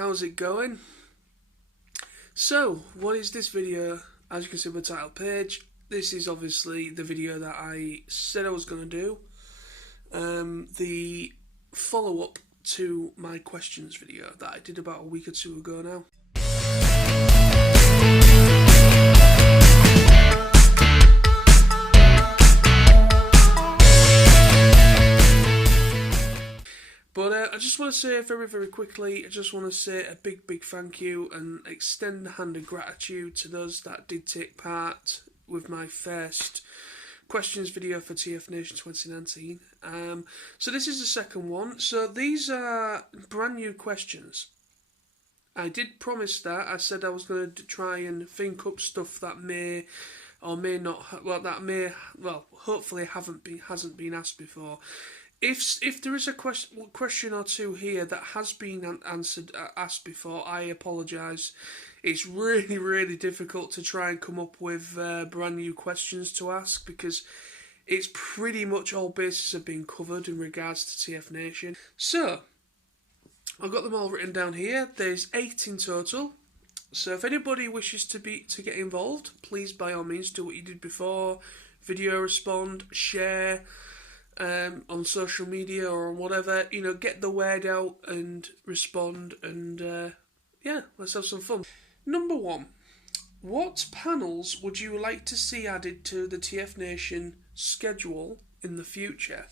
how's it going? So, what is this video? As you can see on the title page, this is obviously the video that I said I was going to do. The follow-up to my questions video that I did about a week or two ago now. But I just want to say very quickly, I just want to say a big thank you and extend the hand of gratitude to those that did take part with my first questions video for TFNation 2019. So this is the second one. So these are brand new questions. I did promise that. I said I was going to try and think up stuff that may or may not, hopefully hasn't been asked before. If there is a question or two here that has been asked before, I apologise. It's really difficult to try and come up with brand new questions to ask because it's pretty much all bases have been covered in regards to TFNation. So, I've got them all written down here. There's 8 in total. So if anybody wishes to get involved, please by all means do what you did before. Video respond, share. On social media or on whatever, get the word out and respond, and let's have some fun. Number 1, what panels would you like to see added to the TFNation schedule in the future?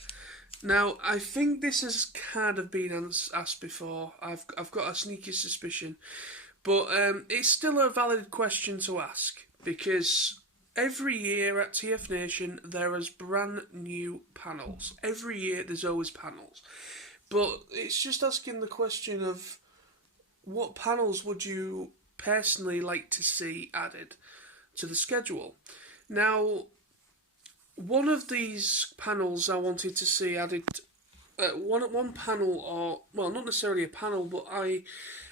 Now, I think this has kind of been asked before. I've got a sneaky suspicion, but it's still a valid question to ask because every year at TFNation there is brand new panels. Every year there's always panels. But it's just asking the question of what panels would you personally like to see added to the schedule? Now, one of these panels I wanted to see added, one panel, or, well, not necessarily a panel, but I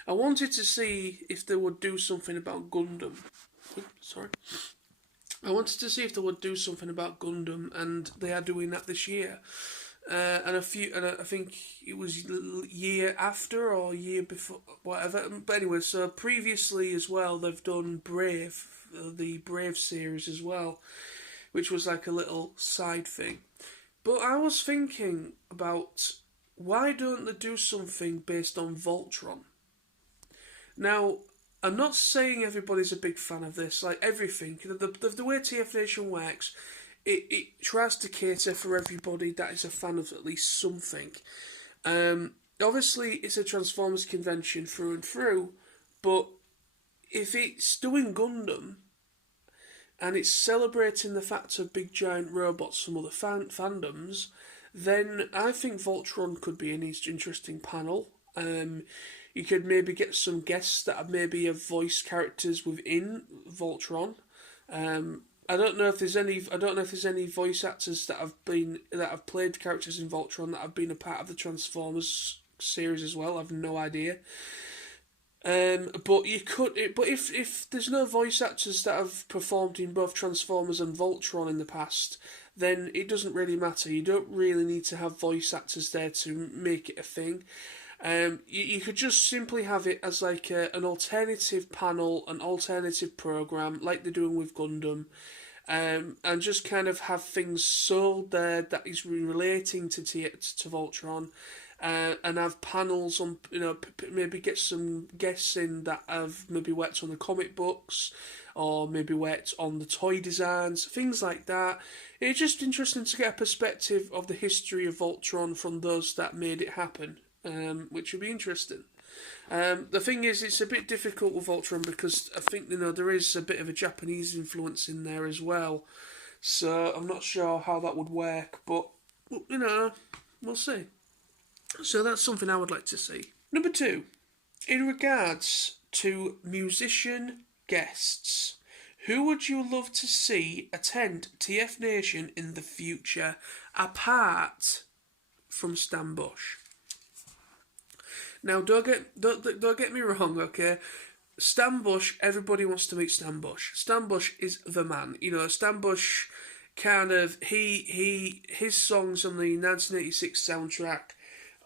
wanted to see if they would do something about Gundam. Sorry. I wanted to see if they would do something about Gundam, and they are doing that this year. And I think it was year after or year before, whatever. But anyway, so previously as well, they've done Brave, the Brave series as well, which was like a little side thing. But I was thinking about why don't they do something based on Voltron? Now, I'm not saying everybody's a big fan of this, like everything. The way TFNation works, it tries to cater for everybody that is a fan of at least something. Obviously, it's a Transformers convention through and through, but if it's doing Gundam, and it's celebrating the fact of big giant robots from other fandoms, then I think Voltron could be an interesting panel. You could maybe get some guests that are maybe voice characters within Voltron. I don't know if there's any voice actors that have played characters in Voltron that have been a part of the Transformers series as well. I've no idea. But if there's no voice actors that have performed in both Transformers and Voltron in the past, then it doesn't really matter. You don't really need to have voice actors there to make it a thing. You could just simply have it as like an alternative panel, an alternative program, like they're doing with Gundam, and just kind of have things sold there that is relating to Voltron, and have panels on, maybe get some guests in that have maybe worked on the comic books, or maybe worked on the toy designs, things like that. It's just interesting to get a perspective of the history of Voltron from those that made it happen. Which would be interesting. The thing is, it's a bit difficult with Voltron because I think there is a bit of a Japanese influence in there as well. So I'm not sure how that would work, but we'll see. So that's something I would like to see. Number 2, in regards to musician guests, who would you love to see attend TFNation in the future apart from Stan Bush? Now, don't get me wrong, okay? Stan Bush, everybody wants to meet Stan Bush. Stan Bush is the man. Stan Bush kind of, his songs on the 1986 soundtrack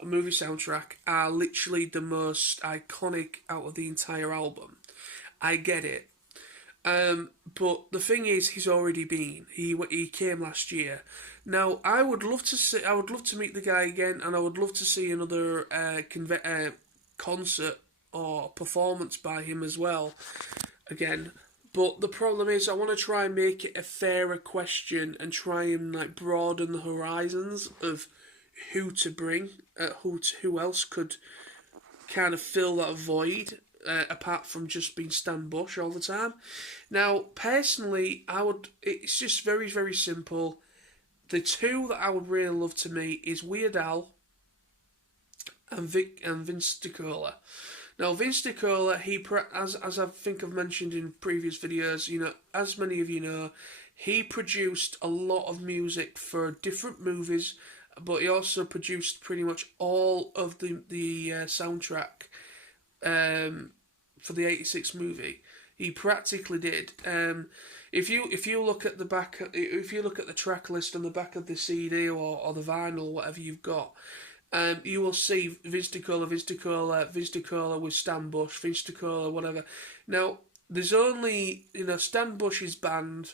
movie soundtrack are literally the most iconic out of the entire album. I get it. But the thing is, he's already been. He came last year. Now, I would love to see. I would love to meet the guy again, and I would love to see another concert or performance by him as well. Again, but the problem is, I want to try and make it a fairer question and try and like broaden the horizons of who to bring, who else could kind of fill that void. Apart from just being Stan Bush all the time. Now, personally, it's just very, very simple. The two that I would really love to meet is Weird Al and Vince DiCola. Now, Vince DiCola, as I think I've mentioned in previous videos, as many of you know, he produced a lot of music for different movies, but he also produced pretty much all of the soundtrack for the '86 movie. He practically did. If you look at the back, if you look at the track list on the back of the CD or the vinyl, whatever you've got, you will see Vince DiCola with Stan Bush, Vince DiCola, whatever. Now, there's only Stan Bush's band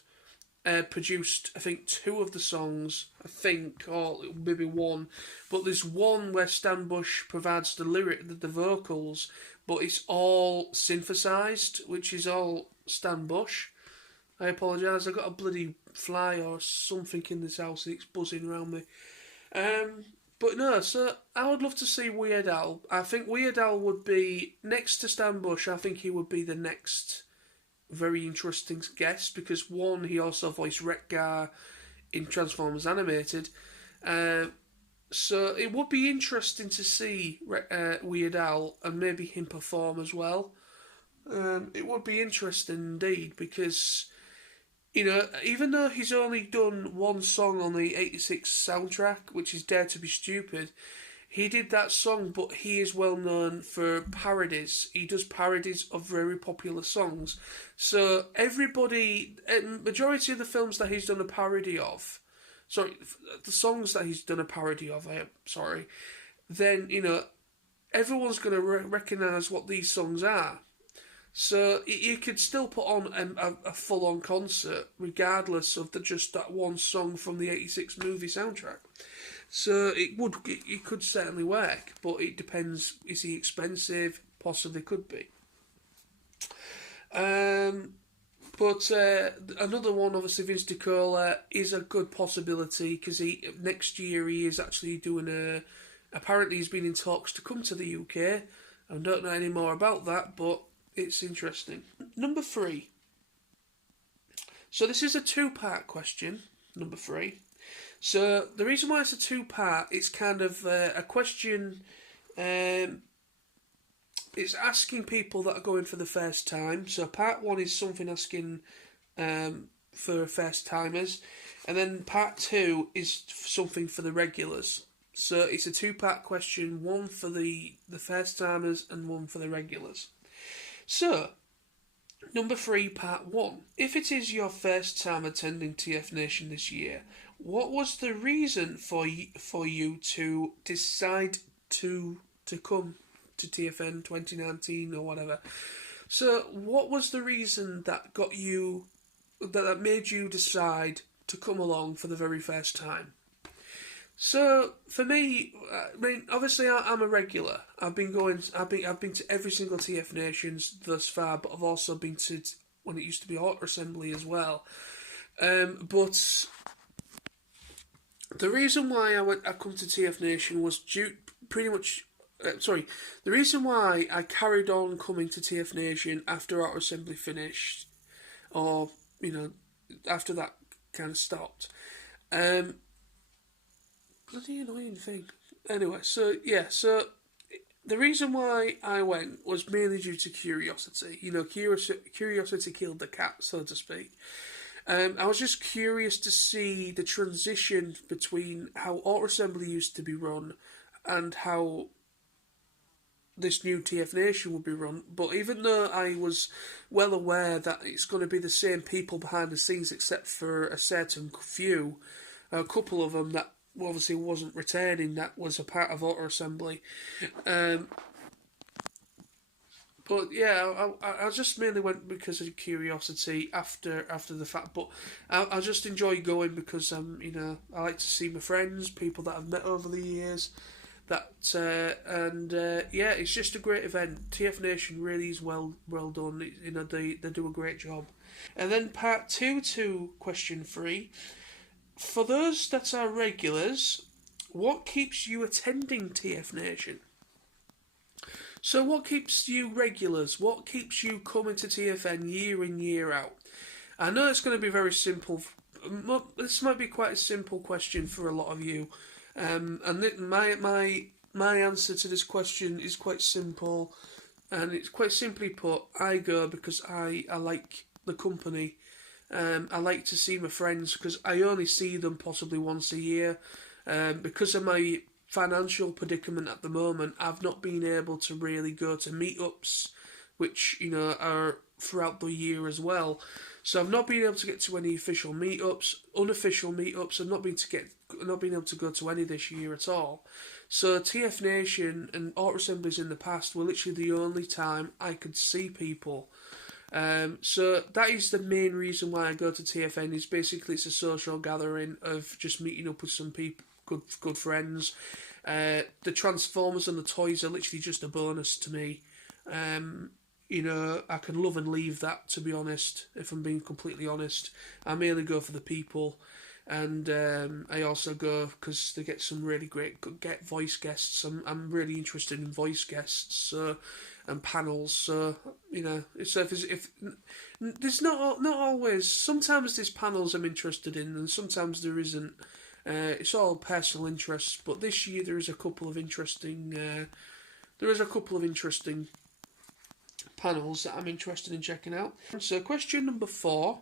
produced, I think, 2 of the songs, or maybe 1, but there's one where Stan Bush provides the vocals, but it's all synthesized, which is all Stan Bush. I apologise, I got a bloody fly or something in this house and it's buzzing around me. But no, so I would love to see Weird Al. I think Weird Al would be, next to Stan Bush, I think he would be the next very interesting guest, because one, he also voiced Wreck-Gar in Transformers Animated, so it would be interesting to see Weird Al and maybe him perform as well. It would be interesting indeed, because even though he's only done one song on the '86 soundtrack, which is Dare to Be Stupid, he did that song, but he is well known for parodies. He does parodies of very popular songs. So majority of the films that he's done a parody of, the songs that he's done a parody of, then, everyone's going to recognise what these songs are. So you could still put on a full-on concert, regardless of just that one song from the '86 movie soundtrack. So it could certainly work, but it depends. Is he expensive? Possibly could be. But another one, obviously, Vince DiCola is a good possibility, because next year he is actually doing apparently he's been in talks to come to the UK. I don't know any more about that, but it's interesting. Number 3. So this is a 2-part question, number 3. So the reason why it's a 2-part, it's kind of a question. It's asking people that are going for the first time. So part 1 is something asking for first timers, and then part 2 is something for the regulars. So it's a 2-part question, one for the first timers and one for the regulars. So, number 3, part 1. If it is your first time attending TFNation this year, what was the reason for you to decide to come to TFN 2019 or whatever? So, what was the reason that that made you decide to come along for the very first time? So for me, obviously I'm a regular. I've been to every single TFNations thus far, but I've also been to when it used to be Auto Assembly as well. But the reason why I come to TFNation was the reason why I carried on coming to TFNation after Auto Assembly finished, or after that kind of stopped. Bloody annoying thing. Anyway, so the reason why I went was mainly due to curiosity. Curiosity killed the cat, so to speak. I was just curious to see the transition between how Auto Assembly used to be run and how this new TFNation would be run. But even though I was well aware that it's going to be the same people behind the scenes, except for a certain few, a couple of them that obviously wasn't returning, that was a part of auto assembly. Um, but yeah, I just mainly went because of curiosity after the fact. But I just enjoy going because I like to see my friends, people that I've met over the years. Yeah, it's just a great event. TFNation really is well done. They do a great job. And then part two to question three. For those that are regulars, what keeps you attending TF Nation? So, what keeps you regulars? What keeps you coming to TFN year in, year out? I know it's going to be very simple. This might be quite a simple question for a lot of you. My answer to this question is quite simple, and it's quite simply put. I go because I like the company. I like to see my friends because I only see them possibly once a year. Because of my financial predicament at the moment, I've not been able to really go to meetups, which are throughout the year as well. So I've not been able to get to any official meetups, unofficial meetups. I've not been able to go to any this year at all. So TF Nation and auto assemblies in the past were literally the only time I could see people. So that is the main reason why I go to TFN. Is basically it's a social gathering of just meeting up with some people, good friends. The Transformers and the toys are literally just a bonus to me. I can love and leave that, to be honest. If I'm being completely honest, I mainly go for the people, and I also go because they get some really great voice guests. I'm really interested in voice guests, and panels. So if there's not always. Sometimes there's panels I'm interested in, and sometimes there isn't. It's all personal interests, but this year there is a couple of interesting. There is a couple of interesting panels that I'm interested in checking out. So, question number 4: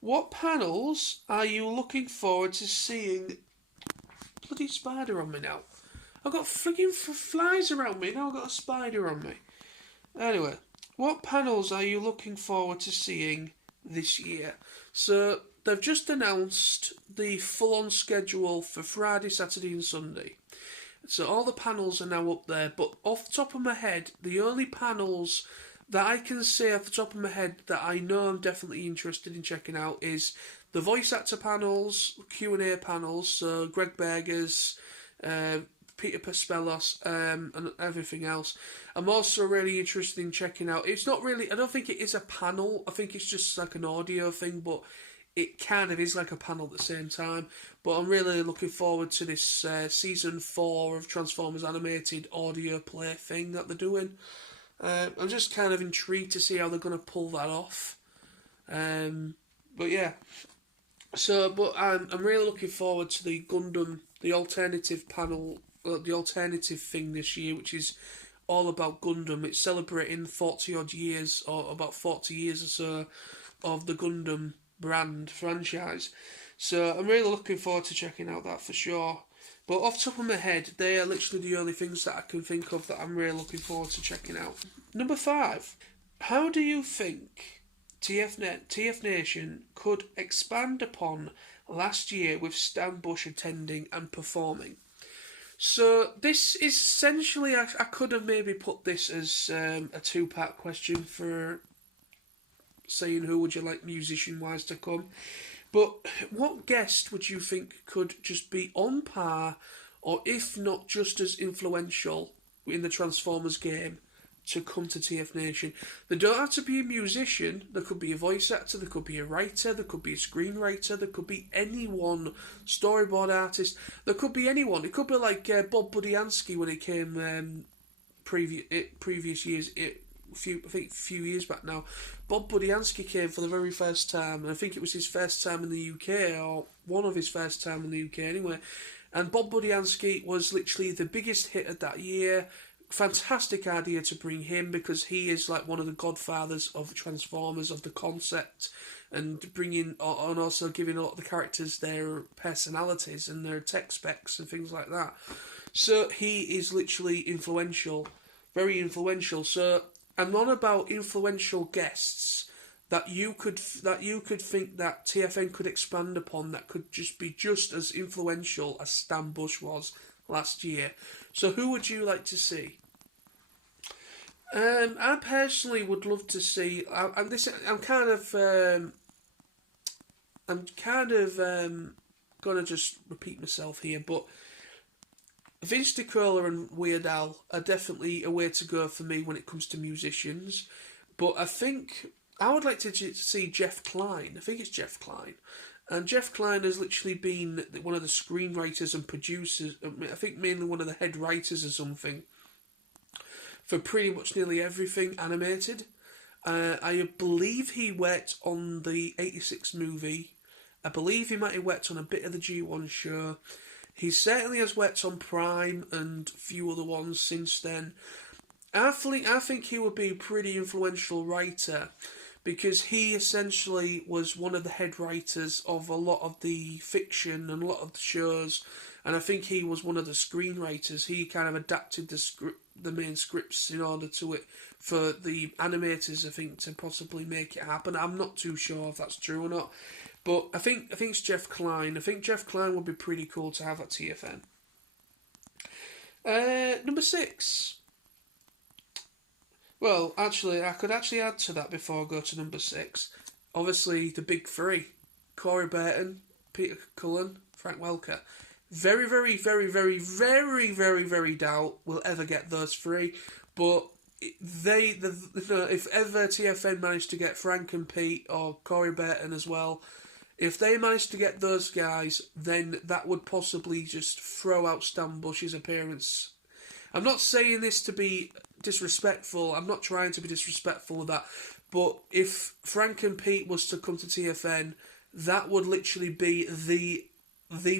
what panels are you looking forward to seeing? Bloody spider on me now. I've got frigging flies around me now. I've got a spider on me. Anyway, what panels are you looking forward to seeing this year? So they've just announced the full-on schedule for Friday, Saturday and Sunday. So all the panels are now up there, but off the top of my head, the only panels that I can say off the top of my head that I know I'm definitely interested in checking out is the voice actor panels, Q&A panels, so Greg Berger's, Peter Paspelos, and everything else. I'm also really interested in checking out. It's not really. I don't think it is a panel. I think it's just like an audio thing, but it kind of is like a panel at the same time. But I'm really looking forward to this season 4 of Transformers animated audio play thing that they're doing. I'm just kind of intrigued to see how they're going to pull that off. But yeah. So, but I'm really looking forward to the Gundam, the alternative panel, the alternative thing this year, which is all about Gundam. It's celebrating 40 odd years, or about 40 years or so, of the Gundam brand franchise. So I'm really looking forward to checking out that for sure. But off the top of my head, they are literally the only things that I can think of that I'm really looking forward to checking out. Number 5. How do you think TF Nation could expand upon last year with Stan Bush attending and performing? So this is essentially, I could have maybe put this as a 2-part question for saying who would you like musician-wise to come. But what guest would you think could just be on par, or if not just as influential in the Transformers game, to come to TF Nation? They don't have to be a musician. There could be a voice actor, there could be a writer, there could be a screenwriter, there could be anyone, storyboard artist, there could be anyone. It could be like Bob Budiansky when it came previous years. A few years back now, Bob Budiansky came for the very first time, and I think it was his first time in the UK, or one of his first time in the UK anyway. And Bob Budiansky was literally the biggest hit of that year. Fantastic idea to bring him, because he is like one of the godfathers of Transformers, of the concept, and bringing and also giving a lot of the characters their personalities and their tech specs and things like that. So he is literally influential, very influential. So I'm not about influential guests. that you could think that TFN could expand upon, that could just be just as influential as Stan Bush was last year. So who would you like to see? I personally would love to see. I'm kind of gonna just repeat myself here, but Vince DiCola and Weird Al are definitely a way to go for me when it comes to musicians. But I think I would like to see Jeff Clyne. I think it's Jeff Clyne. And Jeff Clyne has literally been one of the screenwriters and producers, I think mainly one of the head writers or something, for pretty much nearly everything animated. I believe he worked on the 86 movie. I believe he might have worked on a bit of the G1 show. He certainly has worked on Prime and a few other ones since then. I think he would be a pretty influential writer, because he essentially was one of the head writers of a lot of the fiction and a lot of the shows, and I think he was one of the screenwriters. He kind of adapted the main scripts in order to it for the animators, I think, to possibly make it happen. I'm not too sure if that's true or not, but I think it's Jeff Clyne. I think Jeff Clyne would be pretty cool to have at TFN. Number 6. Well, actually, I could actually add to that before I go to number 6. Obviously, the big three: Corey Burton, Peter Cullen, Frank Welker. Very, very, very, very, very, very, very doubt we'll ever get those three. But if ever TFN managed to get Frank and Pete, or Corey Burton as well, if they managed to get those guys, then that would possibly just throw out Stan Bush's appearance. I'm not saying this to be disrespectful. I'm not trying to be disrespectful of that. But if Frank and Pete was to come to TFN, that would literally be the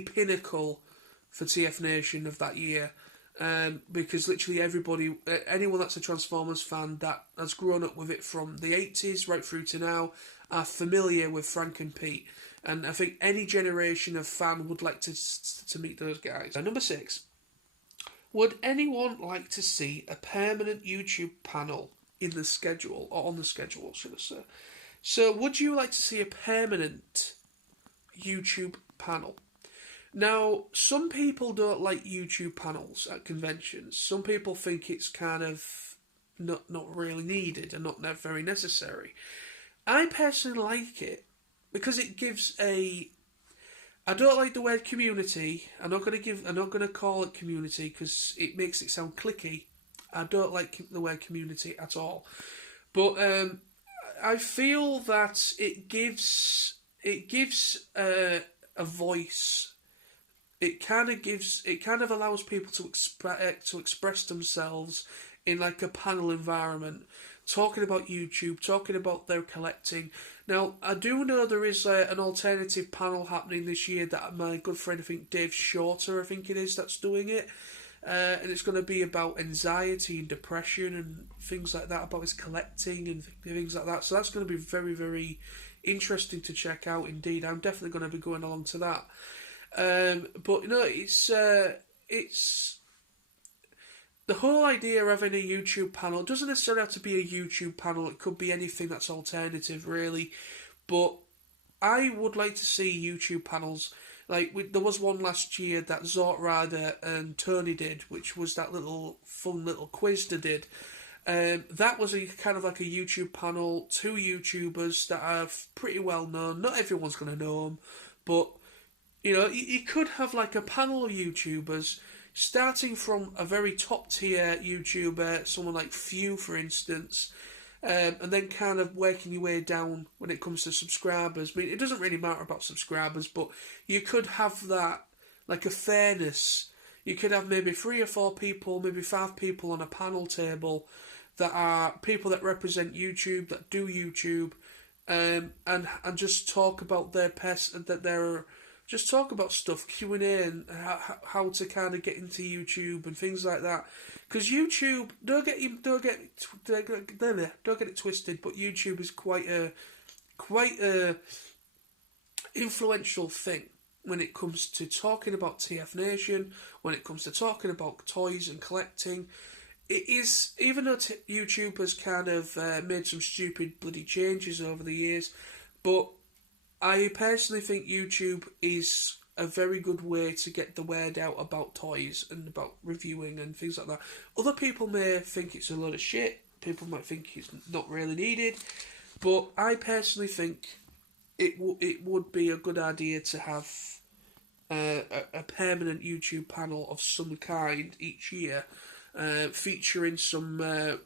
pinnacle for TFNation of that year. Because literally everybody, anyone that's a Transformers fan that has grown up with it from the 80s right through to now, are familiar with Frank and Pete. And I think any generation of fan would like to meet those guys. Number 6. Would anyone like to see a permanent YouTube panel in the schedule, or on the schedule, should I say? So, would you like to see a permanent YouTube panel? Now, some people don't like YouTube panels at conventions. Some people think it's kind of not really needed and not very necessary. I personally like it because it gives a... I don't like the word community. I'm not going to call it community because it makes it sound cliquey. I don't like the word community at all. But I feel that it gives a voice. It kind of allows people to express themselves in like a panel environment, talking about YouTube, talking about their collecting. Now, I do know there is an alternative panel happening this year that my good friend, I think Dave Shorter, I think it is, that's doing it. And it's going to be about anxiety and depression and things like that, about his collecting and things like that. So that's going to be very, very interesting to check out indeed. I'm definitely going to be going along to that. But, you know, it's... The whole idea of having a YouTube panel doesn't necessarily have to be a YouTube panel. It could be anything that's alternative, really. But I would like to see YouTube panels. Like, there was one last year that Zort Rider and Tony did, which was that fun little quiz they did. That was a kind of like a YouTube panel, 2 YouTubers that are pretty well known. Not everyone's going to know them, but, you know, you could have like a panel of YouTubers, starting from a very top tier YouTuber, someone like Few, for instance, and then kind of working your way down when it comes to subscribers. I mean, it doesn't really matter about subscribers, but you could have that, like a fairness. You could have maybe 3 or 4 people, maybe 5 people on a panel table that are people that represent YouTube, that do YouTube, and just talk about just talk about stuff, Q&A, and how to kind of get into YouTube and things like that. Because YouTube, don't get it twisted, but YouTube is quite a influential thing when it comes to talking about TFNation, when it comes to talking about toys and collecting. it is, even though YouTube has kind of made some stupid bloody changes over the years, but I personally think YouTube is a very good way to get the word out about toys and about reviewing and things like that. Other people may think it's a load of shit. People might think it's not really needed, but I personally think it would be a good idea to have a permanent YouTube panel of some kind each year, featuring some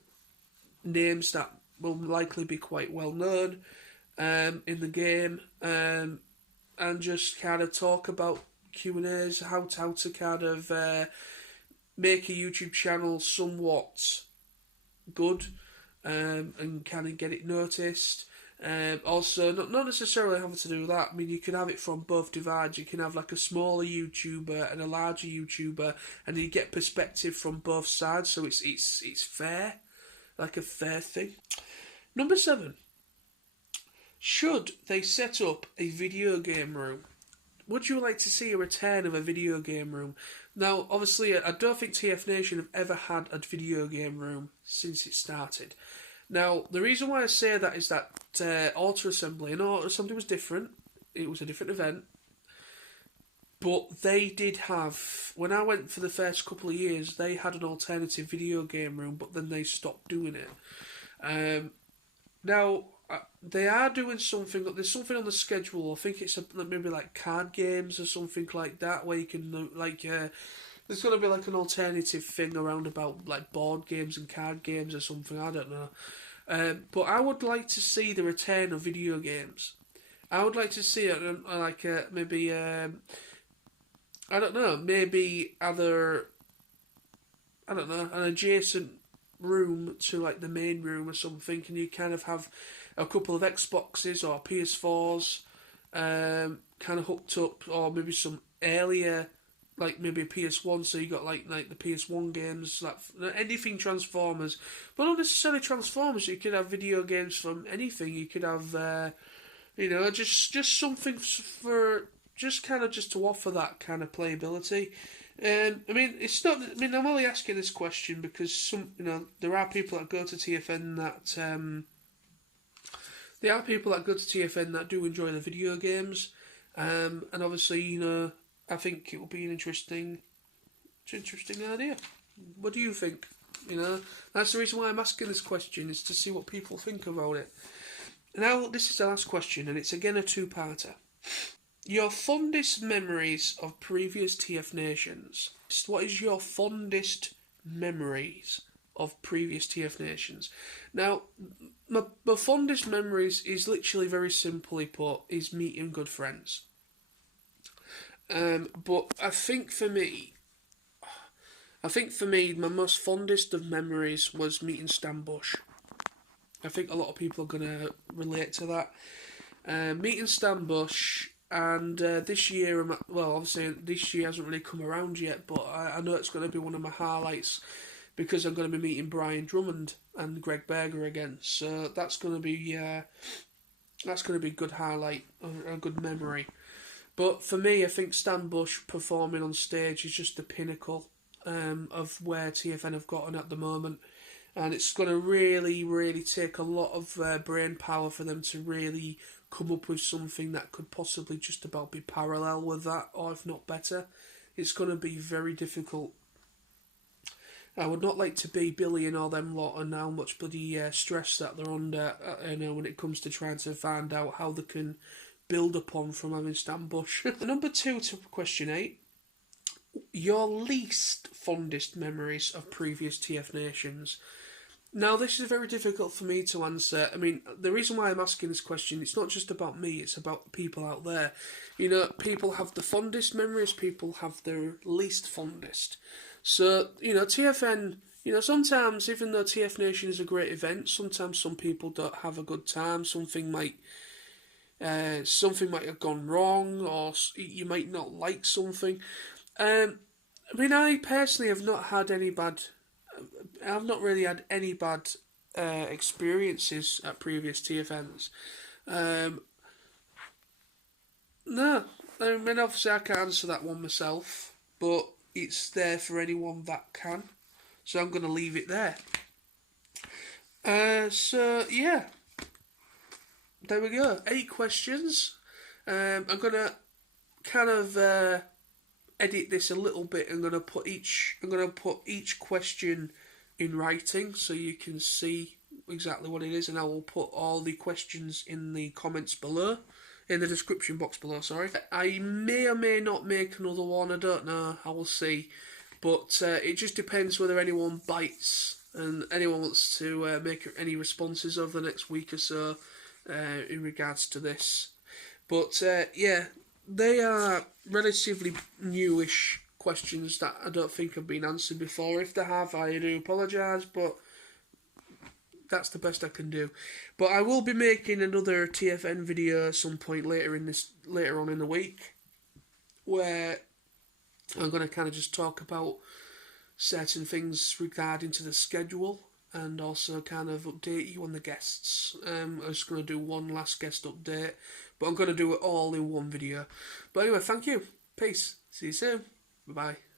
names that will likely be quite well known in the game, and just kind of talk about Q&As, how to kind of make a YouTube channel somewhat good, and kind of get it noticed. Also, not necessarily having to do that. I mean, you can have it from both divides. You can have like a smaller YouTuber and a larger YouTuber, and you get perspective from both sides. So it's fair, like a fair thing. Number 7. Should they set up a video game room? Would you like to see a return of a video game room? Now, obviously, I don't think TFNation have ever had a video game room since it started. Now, the reason why I say that is that Auto Assembly, and Auto Assembly was different. It was a different event. But they did have, when I went for the first couple of years, they had an alternative video game room, but then they stopped doing it. Now, they are doing something, there's something on the schedule, I think it's maybe like card games or something like that, where you can, there's going to be like an alternative thing around about like board games and card games or something, I don't know. But I would like to see the return of video games. I would like to see it maybe, I don't know, maybe either, I don't know, an adjacent room to like the main room or something, and you kind of have a couple of Xboxes or PS4s kind of hooked up, or maybe some earlier, like maybe a PS1, so you got like the PS1 games, like anything Transformers, but not necessarily Transformers. You could have video games from anything. You could have just something for just to offer that kind of playability. I mean, it's not. I mean, I'm only asking this question because there are people that go to TFN that there are people that go to TFN that do enjoy the video games, and obviously, I think it will be an interesting idea. What do you think? That's the reason why I'm asking this question, is to see what people think about it. Now, this is the last question, and it's again a two-parter. Your fondest memories of previous TFNations. What is your fondest memories of previous TFNations? Now, my fondest memories is literally very simply put, is meeting good friends. But I think for me, my most fondest of memories was meeting Stan Bush. I think a lot of people are going to relate to that. Meeting Stan Bush, and this year, obviously this year hasn't really come around yet, but I know it's going to be one of my highlights, because I'm going to be meeting Brian Drummond and Greg Berger again. So that's going to be a good highlight, a good memory. But for me, I think Stan Bush performing on stage is just the pinnacle of where TFN have gotten at the moment. And it's going to really, really take a lot of brain power for them to really come up with something that could possibly just about be parallel with that, or if not better. It's going to be very difficult. I would not like to be Billy and all them lot, and how much bloody stress that they're under, when it comes to trying to find out how they can build upon from having Stan Bush. Number 2 to question 8. Your least fondest memories of previous TFNations. Now, this is very difficult for me to answer. I mean, the reason why I'm asking this question, it's not just about me, it's about people out there. People have the fondest memories, people have their least fondest. So, TFN, sometimes, even though TFNation is a great event, sometimes some people don't have a good time. Something might have gone wrong, or you might not like something. I personally have not had any bad... I've not really had any bad experiences at previous TFNs. No, I mean, obviously I can't answer that one myself, but it's there for anyone that can. So I'm going to leave it there. So yeah, there we go. 8 questions. I'm going to kind of edit this a little bit. I'm going to put each question in writing so you can see exactly what it is, and I will put all the questions in the comments below, in the description box below, sorry. I may or may not make another one, I don't know, I will see, but it just depends whether anyone bites and anyone wants to make any responses over the next week or so in regards to this. But yeah, they are relatively newish questions that I don't think have been answered before. If they have, I do apologise, but that's the best I can do. But I will be making another TFN video at some point later on in the week, where I'm going to kind of just talk about certain things regarding to the schedule, and also kind of update you on the guests. I'm just going to do one last guest update, but I'm going to do it all in one video. But anyway, thank you. Peace. See you soon. Bye-bye.